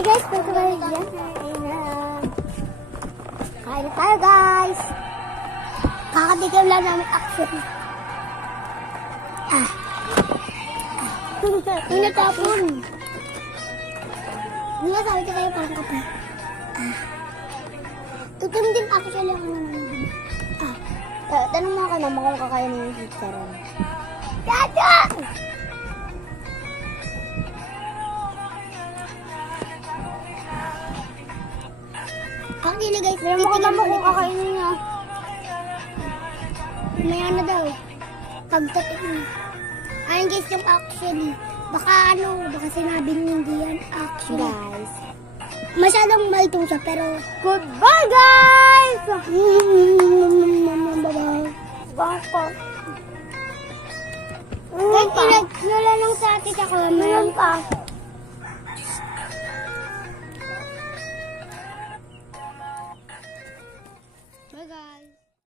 Hi guys, welcome back again. Kain na tayo guys. Kakatikim lang namin actually. Yung natapon. Hindi nga sabi ko kayo parang kape. Tutim din actually ako naman. Tanong mo ako naman kung kakain mo yung pizza rin. Dada! Actually guys, pero mo naman kung kakainin niya. May ano daw. Pagtatik niya. Ayun guys, yung actually. Baka sinabi niya hindi yan actually. Guys. Masyadong maltong siya, pero goodbye guys! Baka. Guys, pinagmula lang sa atin sa kameron pa.